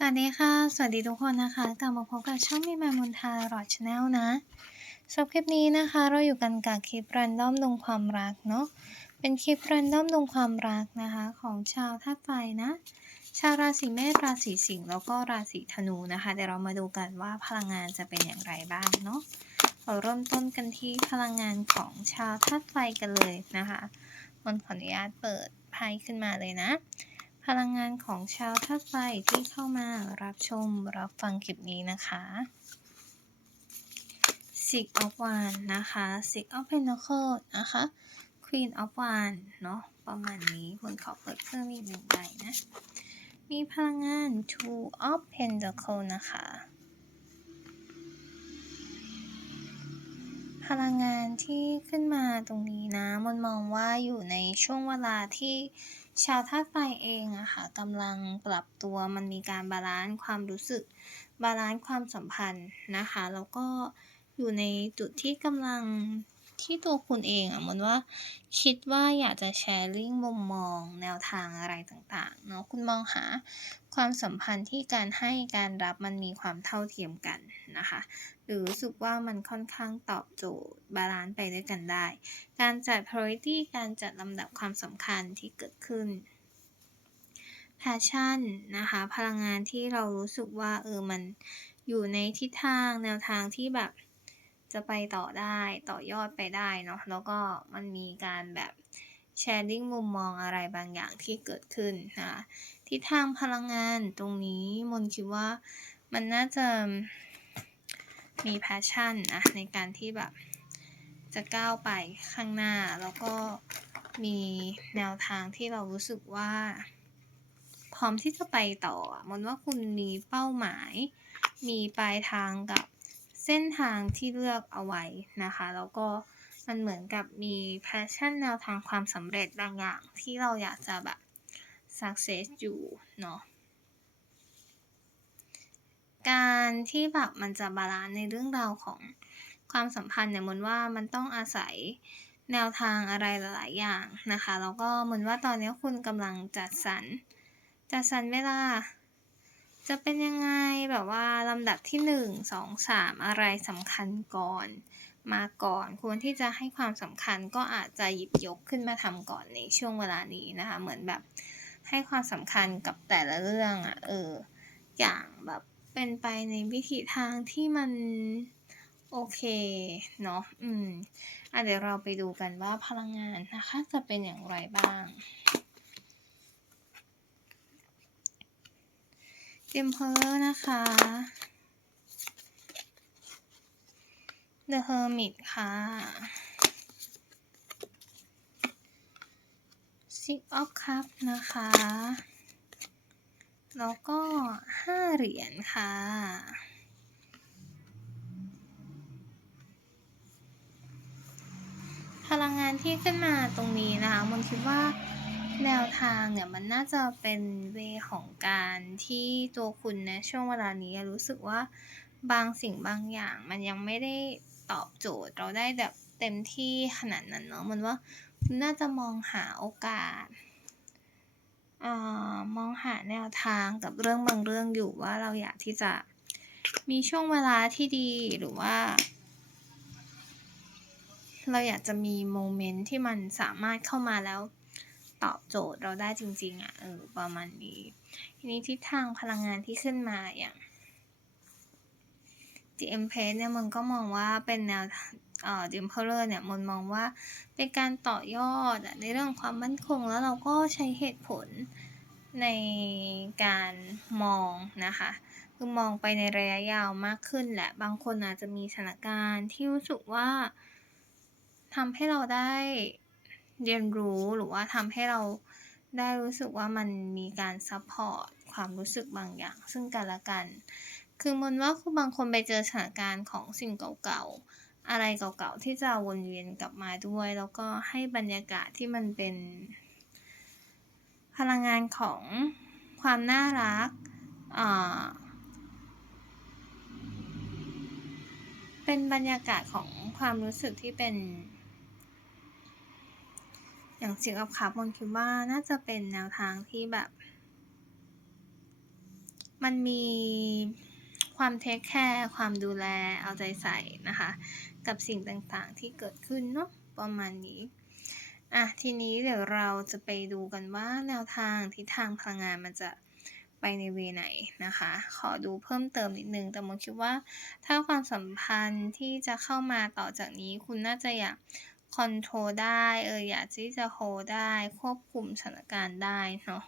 สวัสดีค่ะ สวัสดีทุกคนนะคะ กลับมาพบกับช่องมีมามนทาหลอดชาแนลนะสำหรับคลิปนี้นะคะ เราอยู่กันกับคลิปรันด้อมดวงความรักเนาะ เป็นคลิปรันด้อมดวงความรักนะคะ ของชาวธาตุไฟนะ ชาวราศีเมษ ราศีสิงห์ แล้วก็ราศีธนูนะคะ เดี๋ยวเรามาดูกันว่าพลังงานจะเป็นอย่างไรบ้างเนาะเราเริ่มต้นกันที่พลังงานของชาวธาตุไฟกันเลยนะคะมันขออนุญาตเปิดไพ่ขึ้นมาเลยนะ พลังงานของชาวธาตุไฟที่เข้ามารับชมรับฟังคลิปนี้นะคะ Six of Wands นะคะ Six of Pentacles นะคะ Queen of Wands เนาะประมาณนี้บนขอเปิดเพิ่มอีกหนึ่งใบนะ มีพลังงาน Two of Pentacles นะคะ พลังงานที่ขึ้นมาตรงนี้นะมันมองว่าอยู่ในช่วงเวลาที่ ชาวธาตุไฟเองอะค่ะกำลังปรับตัวมันมีการบาลานซ์ความรู้สึก บาลานซ์ความสัมพันธ์นะคะ แล้วก็อยู่ในจุดที่กำลัง ที่ตัวคุณเองอะมือนว่าคิดว่าอยากจะแชร์ลิงมุมมอง แนวทางอะไรต่างๆเนาะคุณมองหาความสัมพันธ์ที่การให้การรับมันมีความเท่าเทียมกันนะคะ หรือรู้สึกว่ามันค่อนข้างตอบโจทย์บาลานซ์ไปด้วยกันได้ การจัด priority การจัดลำดับความสำคัญที่เกิดขึ้น passion นะคะ พลังงานที่เรารู้สึกว่าเออมันอยู่ในทิศทางแนวทางที่แบบ จะไปต่อได้ต่อยอดไปได้เนาะแล้วก็มันมีการแบบแชร์ลิงมุมมองอะไรบางอย่างที่เกิดขึ้นนะคะทิศทางพลังงานตรงนี้มนคิดว่ามันน่าจะมี passion นะในการที่แบบจะก้าวไปข้างหน้า แล้วก็มีแนวทางที่เรารู้สึกว่า พร้อมที่จะไปต่อมนว่าคุณมีเป้าหมาย มีปลายทางกับ เส้นทางที่เลือกเอาไว้นะคะ แล้วก็มันเหมือนกับมี passion แนวทางความสำเร็จบางอย่างที่เราอยากจะแบบ success อยู่เนาะการที่แบบมันจะบาลานซ์ในเรื่องราวของความสัมพันธ์เนี่ยมนว่ามันต้องอาศัยแนวทางอะไรหลาย ๆ อย่างนะคะ แล้วก็เหมือนว่าตอนนี้คุณกำลังจัดสรรจัดสรรเวลา จะเป็นยังไงแบบว่าลำดับที่หนึ่งสองสามอะไรสำคัญก่อน มาก่อนควรที่จะให้ความสำคัญก็อาจจะหยิบยกขึ้นมาทำก่อนในช่วงเวลานี้นะคะ เหมือนแบบให้ความสำคัญกับแต่ละเรื่องอะเอออย่างแบบเป็นไปในวิธีทางที่มันโอเคเนาะอืมอะเดี๋ยวเราไปดูกันว่าพลังงานนะคะจะเป็นอย่างไรบ้าง เตรียมเพลนะคะ The Hermit ค่ะ Six of Cups นะคะ แล้วก็ห้าเหรียญค่ะพลังงานที่ขึ้นมาตรงนี้นะคะมนคิดว่า แนวทางเนี่ยมันน่าจะเป็นเวของการที่ตัวคุณนะช่วงเวลานี้รู้สึกว่าบางสิ่งบางอย่างมันยังไม่ได้ตอบโจทย์เราได้แบบเต็มที่ขนาดนั้นเนาะมันว่าคุณน่าจะมองหาโอกาสอมองหาแนวทางกับเรื่องบางเรื่องอยู่ว่าเราอยากที่จะมีช่วงเวลาที่ดีหรือว่า เราอยากจะมีโมเมนต์ที่มันสามารถเข้ามาแล้ว ตอบโจทย์เราได้จริงๆอะ่ะเออประมาณนี้ทีนี้ทิศทางพลังงานที่ขึ้นมาอย่าง The Empress เนี่ยมันก็มองว่าเป็นแนวเอ่อ The Emperor เนี่ยมันมองว่าเป็นการต่อยอดในเรื่องความมั่นคงแล้วเราก็ใช้เหตุผลในการมองนะคะคือมองไปในระยะยาวมากขึ้นแหละ บางคนอาจจะมีสถานการณ์ที่รู้สึกว่าทำให้เราได้ เรียนรู้หรือว่าทำให้เราได้รู้สึกว่ามันมีการซัพพอร์ตความรู้สึกบางอย่าง ซึ่งกันและกัน คือมันว่าคือบางคนไปเจอสถานการณ์ของสิ่งเก่าๆ อะไรเก่าๆ ที่จะวนเวียนกลับมาด้วย แล้วก็ให้บรรยากาศที่มันเป็น พลังงานของความน่ารัก เป็นบรรยากาศของความรู้สึกที่เป็น อย่างเสียงอับขับนคิดว่าน่าจะเป็นแนวทางที่แบบ มันมีความเทคแคร์ความดูแลเอาใจใส่นะคะ กับสิ่งต่างๆที่เกิดขึ้นเนาะประมาณนี้อะทีนี้เดี๋ยวเราจะไปดูกันว่าแนวทางทิศทางพลังงานมันจะไปในเวไหนนะคะ ขอดูเพิ่มเติมนิดนึง แต่มคิดว่า ถ้าความสัมพันธ์ที่จะเข้ามาต่อจากนี้ คุณน่าจะอยาก คอนโทรลได้เอออยากที่จะโฮได้ควบคุมสถานการณ์ได้เนาะ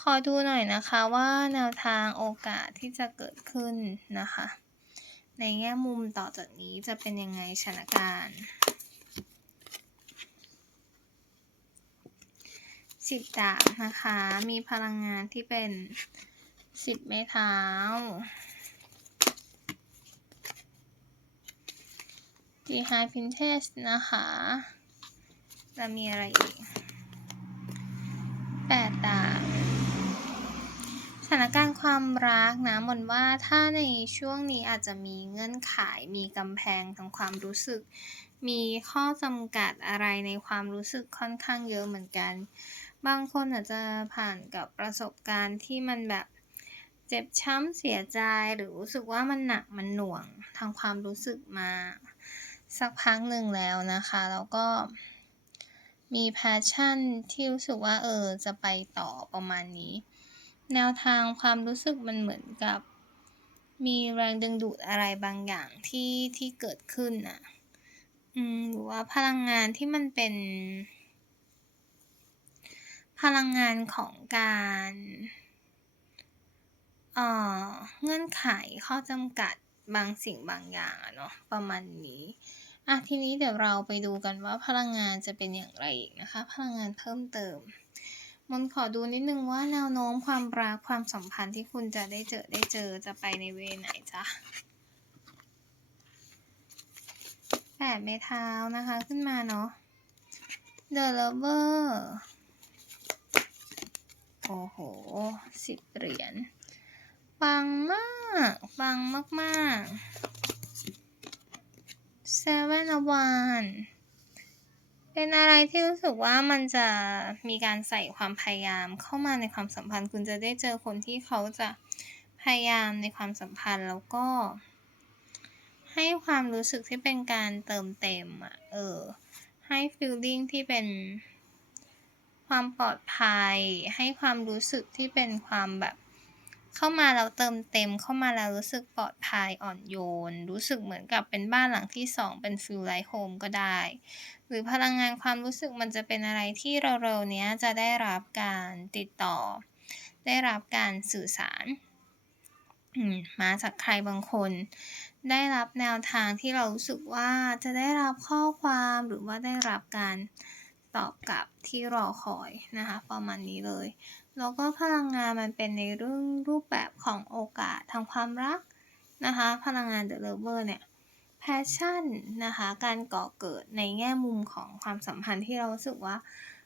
ขอดูหน่อยนะคะว่าแนวทางโอกาสที่จะเกิดขึ้นนะคะ ในแง่มุมต่อจากนี้จะเป็นยังไงสถานการณ์สิบดาบนะคะ มีพลังงานที่เป็นสิบไม้เท้า ดีไฮพินเทสนะคะจะมีอะไรอีกแปดดาบสถานการณ์ความรักนะมนว่าถ้าในช่วงนี้อาจจะมีเงื่อนไขมีกำแพงทางความรู้สึก มีข้อจำกัดอะไรในความรู้สึกค่อนข้างเยอะเหมือนกัน บางคนอาจจะผ่านกับประสบการณ์ที่มันแบบเจ็บช้ำเสียใจหรือรู้สึกว่ามันหนักมันหน่วงทางความรู้สึกมา สักพักหนึ่งแล้วนะคะ แล้วก็มีแพชชั่นที่รู้สึกว่าเออจะไปต่อประมาณนี้ แนวทางความรู้สึกมันเหมือนกับ มีแรงดึงดูดอะไรบางอย่างที่ที่เกิดขึ้นอะอืมหรือว่าพลังงานที่มันเป็น พลังงานของการเอ่อเงื่อนไขข้อจำกัด บางสิ่งบางอย่างอะเนาะประมาณนี้อะทีนี้เดี๋ยวเราไปดูกันว่าพลังงานจะเป็นอย่างไรอีกนะคะ พลังงานเพิ่มเติมมนขอดูนิดนึงว่าแนวโน้มความรักความสัมพันธ์ที่คุณจะได้เจอได้เจอจะไปในเวไหนจ๊ะแปดเมท้านะคะขึ้นมาเนาะ The Lover โอ้โหสิบเหรียญ ปังมาก ปังมากๆ Seven of Wands เป็นอะไรที่รู้สึกว่ามันจะมีการใส่ความพยายามเข้ามาในความสัมพันธ์ คุณจะได้เจอคนที่เขาจะพยายามในความสัมพันธ์แล้วก็ ให้ความรู้สึกที่เป็นการเติมเต็มอะเออ ให้ feeling ที่เป็นความปลอดภัย ให้ความรู้สึกที่เป็นความแบบ เข้ามาแล้วเติมเต็มเข้ามาแล้วรู้สึกปลอดภัยอ่อนโยน รู้สึกเหมือนกับเป็นบ้านหลังที่สองเป็นฟิลไลท์โฮมก็ได้ หรือพลังงานความรู้สึกมันจะเป็นอะไรที่เราเร็วนี้จะได้รับการติดต่อ ได้รับการสื่อสารมาจากใครบางคน ได้รับแนวทางที่เรารู้สึกว่าจะได้รับข้อความหรือว่าได้รับการตอบกลับที่รอคอยนะคะประมาณนี้เลยแล้วก็พลังงานมันเป็นในเรื่องรูปแบบของโอกาสทางความรักนะคะ พลังงาน The Lover เนี่ย passion นะคะ การก่อเกิดในแง่มุมของความสัมพันธ์ที่เรารู้สึกว่า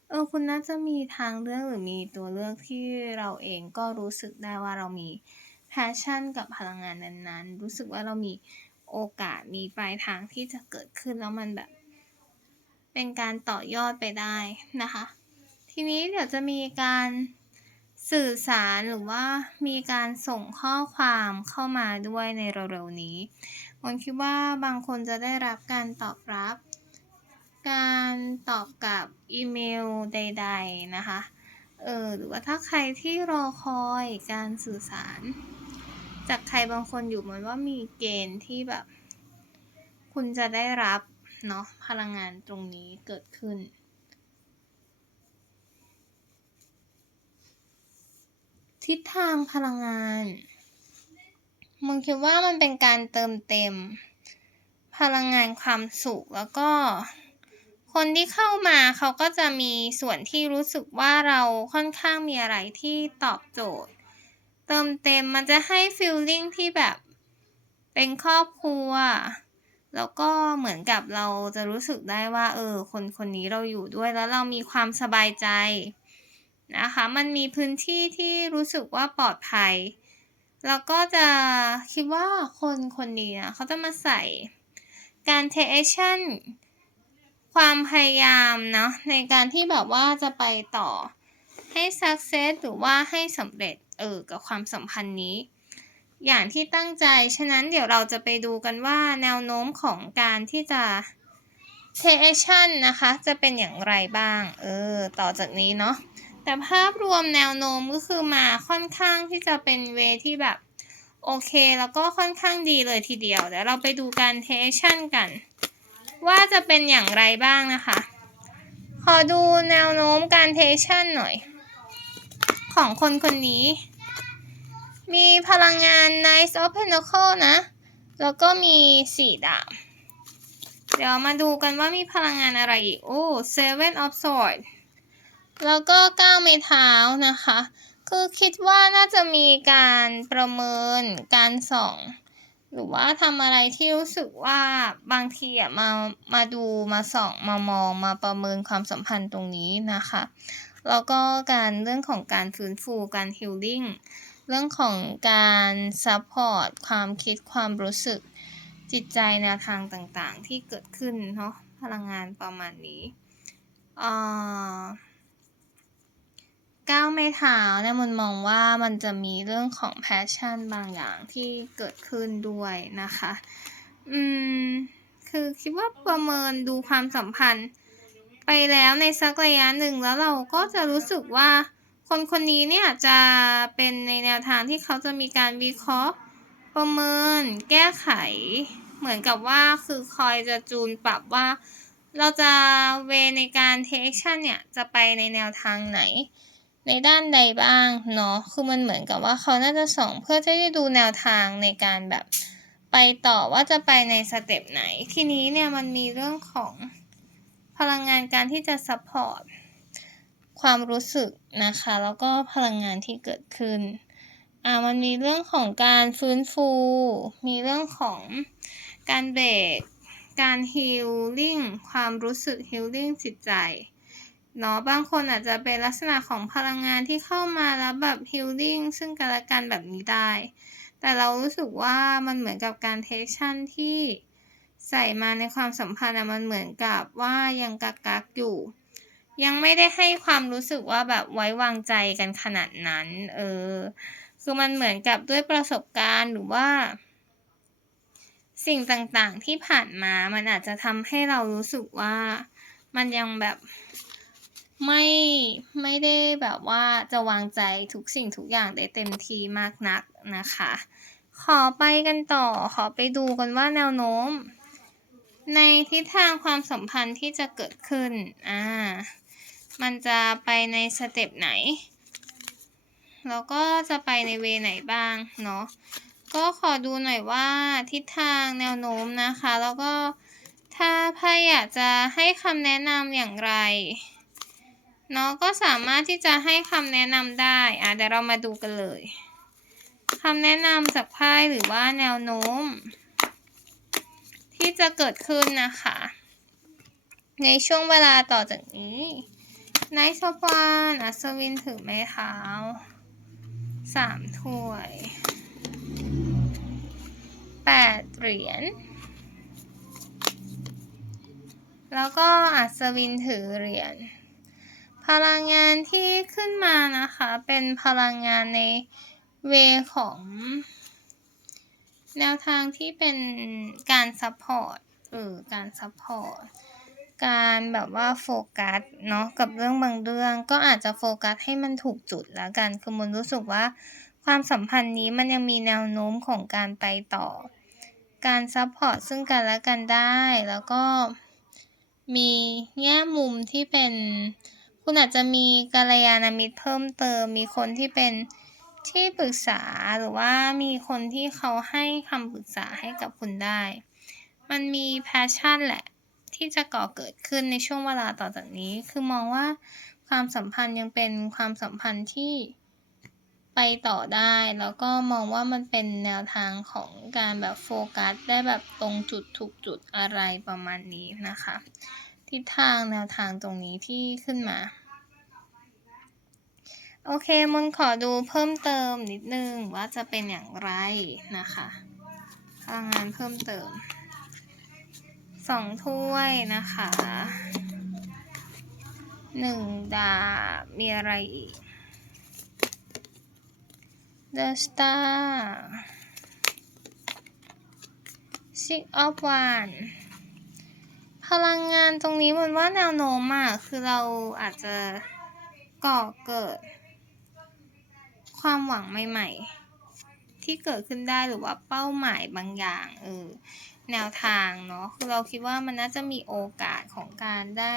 เออคุณน่าจะมีทางเลือกหรือมีตัวเลือกที่เราเองก็รู้สึกได้ว่าเรามี passion กับพลังงานนั้นๆ รู้สึกว่าเรามีโอกาสมีปลายทางที่จะเกิดขึ้นแล้วมันแบบ เป็นการต่อยอดไปได้นะคะ ทีนี้เดี๋ยวจะมีการ สื่อสารหรือว่ามีการส่งข้อความเข้ามาด้วยในเร็วๆนี้ผมคิดว่าบางคนจะได้รับการตอบรับ การตอบกับอีเมลใด ๆ นะคะ เออหรือว่าถ้าใครที่รอคอยการสื่อสาร จากใครบางคนอยู่เหมือนว่ามีเกณฑ์ที่แบบ คุณจะได้รับเนาะพลังงานตรงนี้เกิดขึ้น ทิศทางพลังงาน มึงคิดว่ามันเป็นการเติมเต็ม พลังงานความสุขแล้วก็ คนที่เข้ามาเขาก็จะมีส่วนที่รู้สึกว่าเราค่อนข้างมีอะไรที่ตอบโจทย์ เติมเต็มมันจะให้ฟีลลิ่งที่แบบเป็นครอบครัว แล้วก็เหมือนกับเราจะรู้สึกได้ว่า เออ คนคนนี้เราอยู่ด้วยแล้วเรามีความสบายใจ นะคะ มันมีพื้นที่ที่รู้สึกว่าปลอดภัย แล้วก็จะคิดว่าคนคนนี้นะเขาจะมาใส่การ take action ความพยายามเนาะในการที่แบบว่าจะไปต่อให้ success หรือว่าให้สำเร็จเออกับความสัมพันธ์นี้ อย่างที่ตั้งใจ ฉะนั้นเดี๋ยวเราจะไปดูกันว่าแนวโน้มของการที่จะ take action นะคะ จะเป็นอย่างไรบ้าง เออ ต่อจากนี้เนาะ แต่ภาพรวมแนวโน้มก็คือมาค่อนข้างที่จะเป็นเวที่แบบ โอเค แล้วก็ค่อนข้างดีเลยทีเดียวเดี๋ยวเราไปดูการ take action กัน ว่าจะเป็นอย่างไรบ้างนะคะ ขอดูแนวโน้มการ take action หน่อย ของคนคนนี้ มีพลังงาน Knight of Pentacle นะ แล้วก็มีสีดาบเดี๋ยวมาดูกันว่ามีพลังงานอะไรอีก โอ้ Seven of Swords แล้วก็ก้าวไม้เท้านะคะ คือคิดว่าน่าจะมีการประเมินการส่อง หรือว่าทำอะไรที่รู้สึกว่าบางทีอะมามาดูมาส่องมามองมาประเมินความสัมพันธ์ตรงนี้นะคะ แล้วก็การเรื่องของการฟื้นฟูการ healing เรื่องของการซัพพอร์ตความคิดความรู้สึกจิตใจแนวทางต่างๆ ที่เกิดขึ้นเนาะพลังงานประมาณนี้อ่า ก้าวไม้เท้าเนี่ยมันมองว่ามันจะมีเรื่องของ passion บางอย่างที่เกิดขึ้นด้วยนะคะ อืม คือคิดว่าประเมินดูความสัมพันธ์ ไปแล้วในสักระยะหนึ่งแล้วเราก็จะรู้สึกว่า คนคนนี้เนี่ยจะเป็นในแนวทางที่เขาจะมีการวิเคราะห์ ประเมิน แก้ไข เหมือนกับว่าคือคอยจะจูนปรับว่า เราจะเวในการ take action เนี่ยจะไปในแนวทางไหน ในด้านใดบ้างเนาะ คือมันเหมือนกับว่าเขาน่าจะส่งเพื่อที่จะดูแนวทางในการแบบไปต่อว่าจะไปในสเต็ปไหน ทีนี้เนี่ยมันมีเรื่องของพลังงานการที่จะ support ความรู้สึกนะคะ แล้วก็พลังงานที่เกิดขึ้น อ่า มันมีเรื่องของการฟื้นฟู มีเรื่องของการเบรก การ healing ความรู้สึก healing จิตใจ เนาะบางคนอาจจะเป็นลักษณะของพลังงานที่เข้ามาแล้วแบบ healing ซึ่งกันและกันแบบนี้ได้ แต่เรารู้สึกว่ามันเหมือนกับการ take action ที่ใส่มาในความสัมพันธ์อะมันเหมือนกับว่ายังกักๆอยู่ ยังไม่ได้ให้ความรู้สึกว่าแบบไว้วางใจกันขนาดนั้น เออ คือมันเหมือนกับด้วยประสบการณ์หรือว่าสิ่งต่างๆที่ผ่านมา มันอาจจะทำให้เรารู้สึกว่ามันยังแบบ ไม่ไม่ได้แบบว่าจะวางใจทุกสิ่งทุกอย่างได้เต็มที่มากนักนะคะ ขอไปกันต่อขอไปดูกันว่าแนวโน้ม ในทิศทางความสัมพันธ์ที่จะเกิดขึ้นอ่ามันจะไปในสเต็ปไหน แล้วก็จะไปในเวไหนบ้างเนาะก็ขอดูหน่อยว่าทิศทางแนวโน้มนะคะ แล้วก็ถ้าไพ่อยากจะให้คำแนะนำอย่างไร เนาะก็สามารถที่จะให้คำแนะนำได้ อะเดี๋ยวเรามาดูกันเลยคำแนะนำจากไพ่หรือว่าแนวโน้ม ที่จะเกิดขึ้นนะคะ ในช่วงเวลาต่อจากนี้ไนท์ชอปานอัศวินถือไม้เท้าสามถ้วยแปดเหรียญแล้วก็อัศวินถือเหรียญ พลังงานที่ขึ้นมานะคะ เป็นพลังงานในเวของ แนวทางที่เป็นการซัพพอร์ตเออการซัพพอร์ตการแบบว่าโฟกัสเนาะกับเรื่องบางเรื่องก็อาจจะโฟกัสให้มันถูกจุดแล้วกัน คือมันรู้สึกว่าความสัมพันธ์นี้มันยังมีแนวโน้มของการไปต่อ การซัพพอร์ตซึ่งกันและกันได้ แล้วก็มีแง่มุมที่เป็น คุณอาจจะมีกัลยาณมิตรเพิ่มเติม มีคนที่เป็นที่ปรึกษาหรือว่ามีคนที่เขาให้คำปรึกษาให้กับคุณได้ มันมี passion แหละ ที่จะก่อเกิดขึ้นในช่วงเวลาต่อจากนี้ คือมองว่าความสัมพันธ์ยังเป็นความสัมพันธ์ที่ไปต่อได้ แล้วก็มองว่ามันเป็นแนวทางของการแบบโฟกัสได้แบบตรงจุดถูกจุดอะไรประมาณนี้นะคะ ทิศทางแนวทางตรงนี้ที่ขึ้นมา โอเคมนขอดูเพิ่มเติมนิดนึงว่าจะเป็นอย่างไรนะคะพลังงานเพิ่มเติมสองถ้วยนะคะหนึ่งดาบมีอะไรอีก The Star Six of Wands พลังงานตรงนี้มันว่าแนวโน้มอะคือเราอาจจะก่อเกิด ความหวังใหม่ ๆ ที่เกิดขึ้นได้หรือว่าเป้าหมายบางอย่างเออแนวทางเนาะคือเราคิดว่ามันน่าจะมีโอกาสของการได้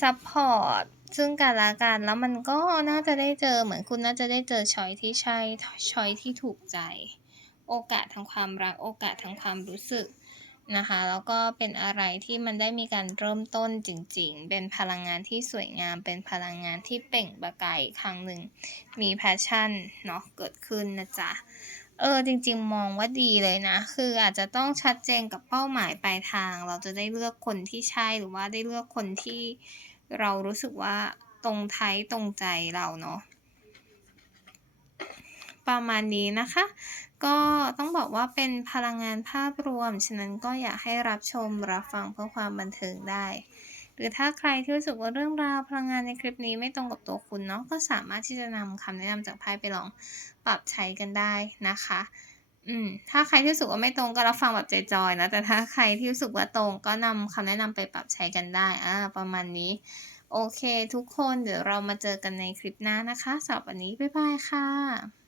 ซัพพอร์ตซึ่งกันและกันแล้วมันก็น่าจะได้เจอเหมือนคุณน่าจะได้เจอช้อยที่ใช่ช้อยที่ถูกใจ โอกาสทางความรักโอกาสทางความรู้สึก นะคะ แล้วก็เป็นอะไรที่มันได้มีการเริ่มต้นจริงๆ เป็นพลังงานที่สวยงาม เป็นพลังงานที่เปล่งประกายอีกครั้งหนึ่ง มีแพชชั่นเนาะเกิดขึ้นนะจ๊ะ เออจริงๆ มองว่าดีเลยนะ คืออาจจะต้องชัดเจนกับเป้าหมายปลายทาง เราจะได้เลือกคนที่ใช่หรือว่าได้เลือกคนที่เรารู้สึกว่าตรงไทยตรงใจเราเนาะประมาณนี้นะคะ ก็ต้องบอกว่าเป็นพลังงานภาพรวม ฉะนั้นก็อยากให้รับชมรับฟังเพื่อความบันเทิงได้ หรือถ้าใครที่รู้สึกว่าเรื่องราวพลังงานในคลิปนี้ไม่ตรงกับตัวคุณเนาะก็สามารถที่จะนำคำแนะนำจากไพ่ไปลองปรับใช้กันได้นะคะ อืม ถ้าใครที่รู้สึกว่าไม่ตรงก็รับฟังแบบใจจอยนะ แต่ถ้าใครที่รู้สึกว่าตรงก็นำคำแนะนำไปปรับใช้กันได้ อ่า ประมาณนี้ โอเค ทุกคนเดี๋ยวเรามาเจอกันในคลิปหน้านะคะสำหรับวันนี้บ๊ายบายค่ะ